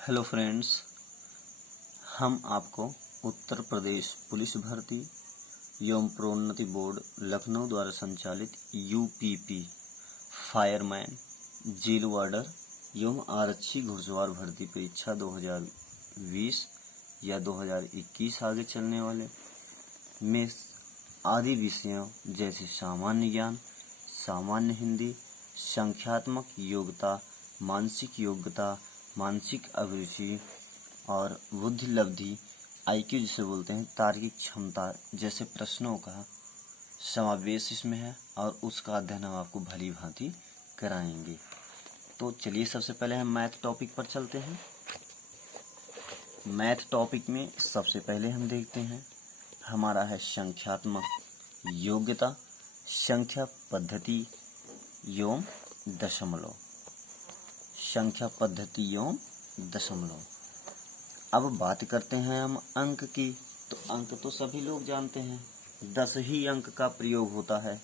Hello friends, हम आपको Uttar Pradesh police भर्ती एवं प्रोन्नति बोर्ड लखनऊ द्वारा संचालित यूपीपी फायरमैन, जेल वार्डर एवं आरक्षी घुड़सवार भर्ती परीक्षा 2020 या 2021 आगे चलने वाले में आदि विषयों जैसे सामान्य ज्ञान, सामान्य हिंदी, संख्यात्मक योग्यता, मानसिक योग्यता, मानसिक अभिरुचि और बुद्धि लब्धि IQ जिसे बोलते हैं, तार्किक क्षमता जैसे प्रश्नों का समावेश इसमें है और उसका अध्ययन हम आपको भली भांति कराएंगे। तो चलिए सबसे पहले हम मैथ टॉपिक पर चलते हैं। मैथ टॉपिक में सबसे पहले हम देखते हैं हमारा है संख्यात्मक योग्यता, संख्या पद्धति एवं दशमलव। संख्या पद्धति एवं दशमलव। अब बात करते हैं हम अंक की। तो अंक तो सभी लोग जानते हैं, 10 ही अंक का प्रयोग होता है।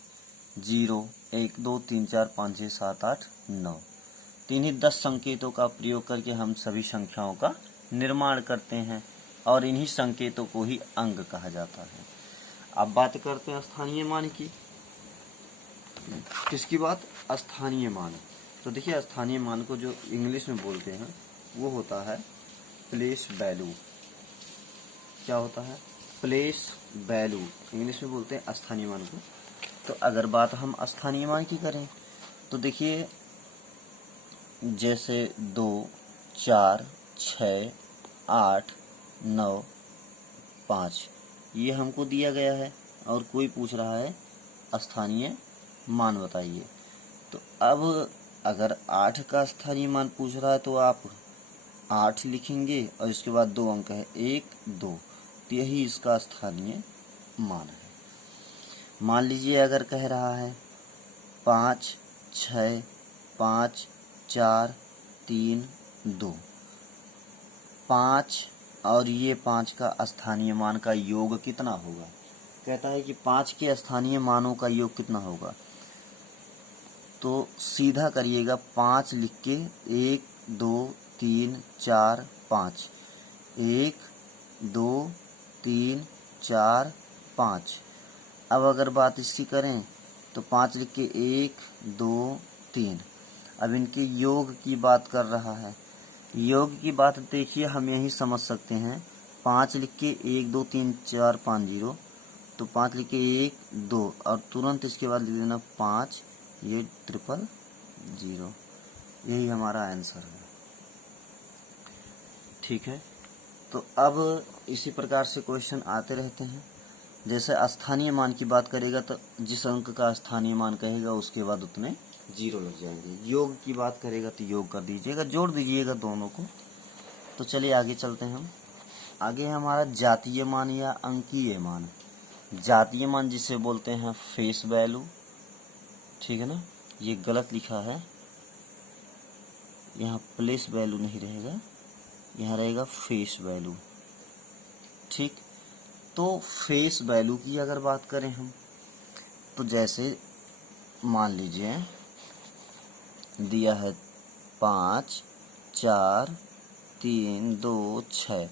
0, 1, 2, 3, 4, 5, 6, 7, 8, 9 तीन ही 10 संकेतों का प्रयोग करके हम सभी संख्याओं का निर्माण करते हैं और इन्हीं संकेतों को ही अंक कहा जाता है। अब बात करते हैं स्थानीय मान की। किसकी बात? स्थानीय मान। तो देखिए, स्थानीय मान को जो इंग्लिश में बोलते हैं वो होता है प्लेस वैल्यू। क्या होता है? प्लेस वैल्यू इंग्लिश में बोलते हैं स्थानीय मान को। तो अगर बात हम स्थानीय मान की करें तो देखिए, जैसे 2, 4, 6, 8, 9, 5 ये हमको दिया गया है और कोई पूछ रहा है स्थानीय मान बताइए। तो अब अगर 8 का स्थानीय मान पूछ रहा है तो आप 8 लिखेंगे और इसके बाद 2 अंक है, 1, 2, तो यही इसका स्थानीय मान है। मान लीजिए अगर कह रहा है 5, 6, 5, 4, 3, 2, 5 और ये 5 का स्थानीय मान का योग कितना होगा? कहता है कि 5 के स्थानीय मानों का योग कितना होगा। तो सीधा करिएगा, 5 लिख के 1, 2, 3, 4, 5, 1, 2, 3, 4, 5। अब अगर बात इसकी करें तो 5 लिख के 1, 2, 3। अब इनके योग की बात कर रहा है। योग की बात देखिए, हम यही समझ सकते हैं। 5 लिख के 1, 2, 3, 4, 5, 0, तो 5 लिख के 1, 2 और तुरंत इसके बाद लिख देना 5, ये 000। यही हमारा आंसर है। ठीक है, तो अब इसी प्रकार से क्वेश्चन आते रहते हैं। जैसे स्थानीय मान की बात करेगा तो जिस अंक का स्थानीय मान कहेगा उसके बाद उतने 0 लग जाएंगे। योग की बात करेगा तो योग कर दीजिएगा, जोड़ दीजिएगा दोनों को। तो चलिए आगे चलते हैं हम। आगे हमारा जातीय मान या अंकीय मान। जातीय मान जिसे बोलते हैं फेस वैल्यू। ठीक है ना, ये गलत लिखा है, यहाँ प्लेस वैल्यू नहीं रहेगा, यहाँ रहेगा फेस वैल्यू। ठीक, तो फेस वैल्यू की अगर बात करें हम तो जैसे मान लीजिए दिया है 5, 4, 3, 2, 6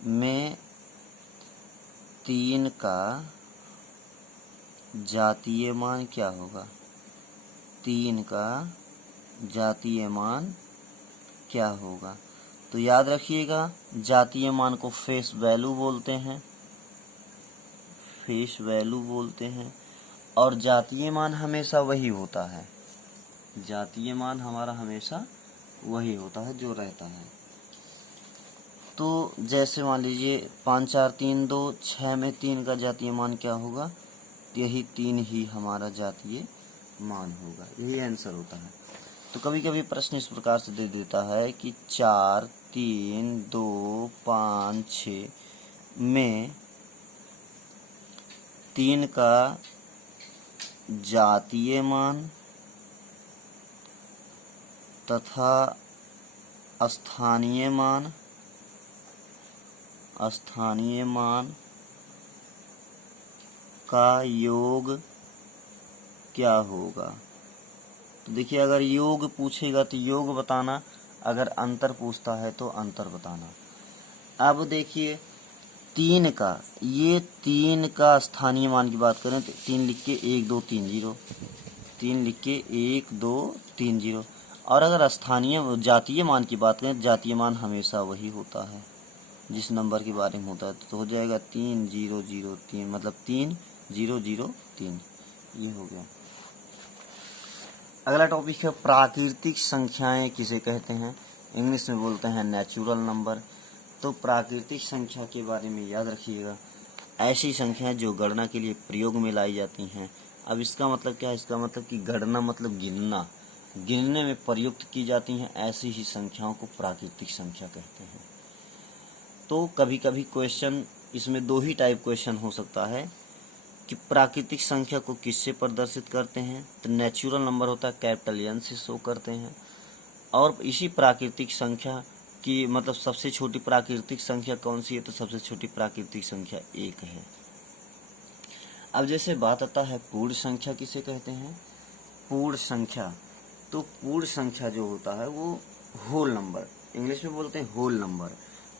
में 3 का जातीय मान क्या होगा? 3 का जातीय मान क्या होगा? तो याद रखिएगा, जातीय मान को फेस वैल्यू बोलते हैं, फेस वैल्यू बोलते हैं। और जातीय मान हमेशा वही होता है, जातीय मान हमारा हमेशा वही होता है जो रहता है। तो जैसे मान लीजिए 5, 4, 3, 2, 6 में 3 का जातीय मान क्या होगा? यही 3 ही हमारा जातीय मान होगा, यही आंसर होता है। तो कभी कभी प्रश्न इस प्रकार से दे देता है कि 4, 3, 2, 5, 6 में 3 का जातीय मान तथा स्थानीय मान का योग क्या होगा? तो देखिए, अगर योग पूछेगा तो योग बताना अगर अंतर पूछता है तो अंतर बताना। अब देखिए 3 का, ये 3 का स्थानीय मान की बात करें तो 3 लिख के 1 2 3 0, 3 लिख के 1 2 3 0। और अगर स्थानीय जातीय मान की बात करें, जातीय मान हमेशा वही होता है जिस नंबर के बारे में होता है, तो हो जाएगा 3 0 0 3, मतलब 3 0 0 3। ये हो गया। अगला टॉपिक है प्राकृतिक संख्याएं किसे कहते हैं, इंग्लिश में बोलते हैं नेचुरल नंबर। तो प्राकृतिक संख्या के बारे में याद रखिएगा, ऐसी संख्याएं जो गणना के लिए प्रयोग में लाई जाती हैं। अब इसका मतलब क्या है, इसका मतलब कि गणना मतलब गिनना, गिनने में प्रयुक्त की जाती हैं ऐसी ही संख्याओं को प्राकृतिक संख्या कहते हैं। तो कभी कभी क्वेश्चन इसमें 2 ही टाइप क्वेश्चन हो सकता है कि प्राकृतिक संख्या को किससे प्रदर्शित करते हैं, तो नेचुरल नंबर होता है कैपिटल N से शो करते हैं। और इसी प्राकृतिक संख्या की मतलब सबसे छोटी प्राकृतिक संख्या कौन सी है, तो सबसे छोटी प्राकृतिक संख्या 1 है। अब जैसे बात आता है पूर्ण संख्या किसे कहते हैं, पूर्ण संख्या। तो पूर्ण संख्या जो होता है वो होल नंबर, इंग्लिश में बोलते हैं होल नंबर।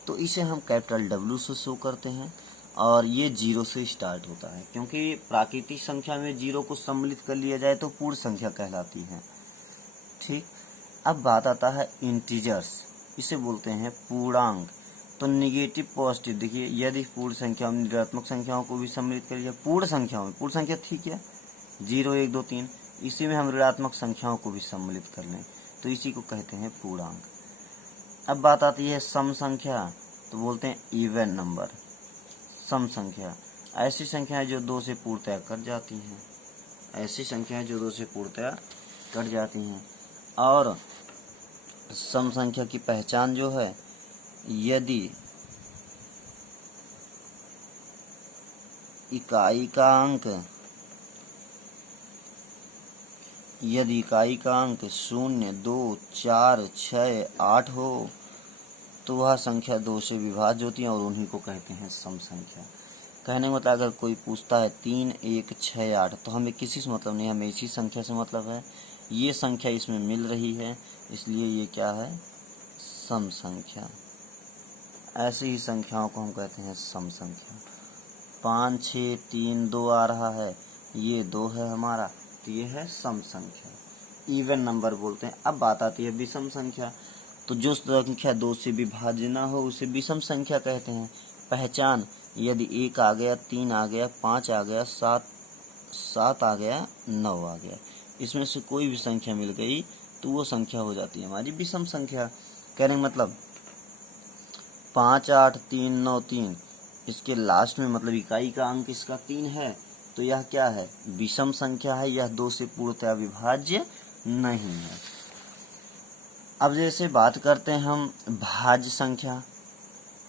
तो इसे हम कैपिटल W से शो करते हैं और ये 0 से स्टार्ट होता है, क्योंकि प्राकृतिक संख्या में 0 को सम्मिलित कर लिया जाए तो पूर्ण संख्या कहलाती है। ठीक। अब बात आता है इंटीजर्स, इसे बोलते हैं पूर्णांक। तो निगेटिव पॉजिटिव, देखिए यदि पूर्ण संख्या में ऋणात्मक संख्याओं को भी सम्मिलित कर लिया, पूर्ण संख्याओं में, पूर्ण संख्या ठीक है 0 1 2 3, इसी में हम ऋणात्मक संख्याओं को भी सम्मिलित कर लें तो इसी को कहते हैं पूर्णांक। अब बात आती है सम संख्या, तो बोलते हैं इवन नंबर। सम संख्या ऐसी संख्याएं जो 2 से पूर्णतया कट जाती हैं, ऐसी संख्याएं जो 2 से पूर्णतया कट जाती हैं। और सम संख्या की पहचान जो है, यदि इकाई का अंक 0 2 4 6 8 हो तो वह संख्या 2 से विभाज्य होती है और उन्हीं को कहते हैं सम संख्या। कहने का मतलब अगर कोई पूछता है 3 1 6 8, तो हमें किसी से मतलब नहीं, हमें इसी संख्या से मतलब है। ये संख्या इसमें मिल रही है, इसलिए ये क्या है, सम संख्या। ऐसी ही संख्याओं को हम कहते हैं सम संख्या। 5 6 3 2 आ रहा है, ये 2 है हमारा, तो ये है सम संख्या, इवन नंबर बोलते हैं। अब बात आती है विषम संख्या। तो जो संख्या 2 से विभाज्य ना हो उसे विषम संख्या कहते हैं। पहचान, यदि 1 आ गया, 3 आ गया, 5 आ गया, 7 आ गया, 9 आ गया, इसमें से कोई भी संख्या मिल गई तो वो संख्या हो जाती है हमारी विषम संख्या। कहने का मतलब 5 8 3 9 3, इसके लास्ट में मतलब इकाई का अंक इसका 3 है, तो यह क्या है, विषम संख्या है, यह 2 से पूर्णतया विभाज्य नहीं है। अब जैसे बात करते हैं हम भाज्य संख्या,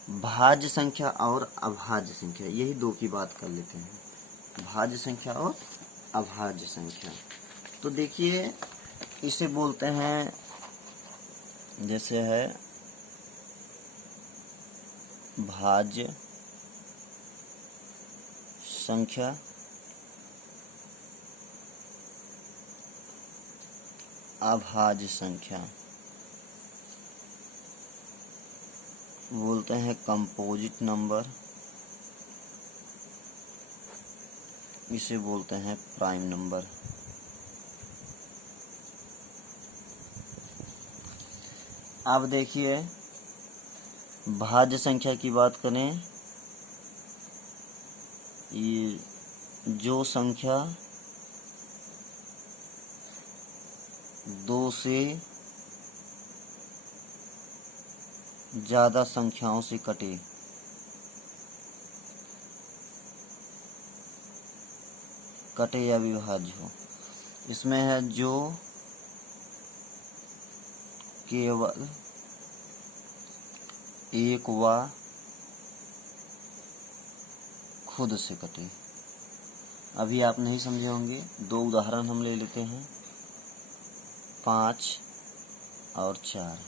भाज्य संख्या और अभाज्य संख्या, यही 2 की बात कर लेते हैं, भाज्य संख्या और अभाज्य संख्या। तो देखिए इसे बोलते हैं, जैसे है भाज्य संख्या, अभाज्य संख्या बोलते हैं कंपोजिट नंबर, इसे बोलते हैं प्राइम नंबर। अब देखिए भाज्य संख्या की बात करें, ये जो संख्या 2 से ज़्यादा संख्याओं से कटे, या विभाज्य हो, इसमें है जो केवल एक व खुद से कटे। अभी आप नहीं समझे होंगे, 2 उदाहरण हम ले लेते हैं, 5 और 4।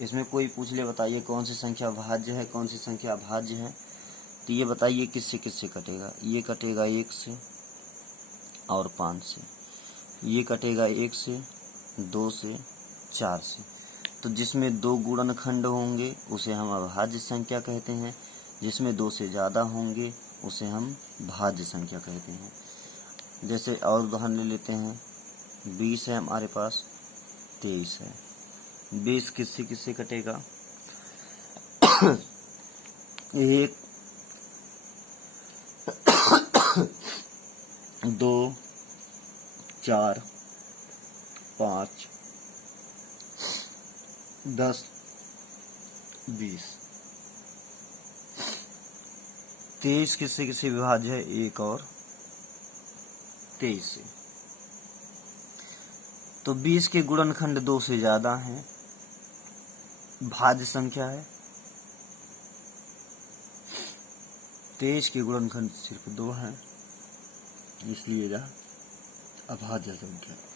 इसमें कोई पूछ ले बताइए कौन सी संख्या भाज्य है, कौन सी संख्या अभाज्य है, तो ये बताइए किससे किससे कटेगा। ये कटेगा 1 से और 5 से, ये कटेगा 1 से, 2 से, 4 से। तो जिसमें 2 गुणनखंड होंगे उसे हम अभाज्य संख्या कहते हैं, जिसमें 2 से ज़्यादा होंगे उसे हम भाज्य संख्या कहते हैं। जैसे और उदाहरण ले लेते हैं, 20 है हमारे पास, 23 है। 20 किससे किससे कटेगा? 1 2 4 5 10 20। 23 किससे किससे विभाज्य है? 1 और 23 से। तो 20 के गुणनखंड 2 से ज्यादा हैं, भाज्य संख्या है। 23 के गुणनखंड सिर्फ 2 हैं, इसलिए यह अभाज्य संख्या है।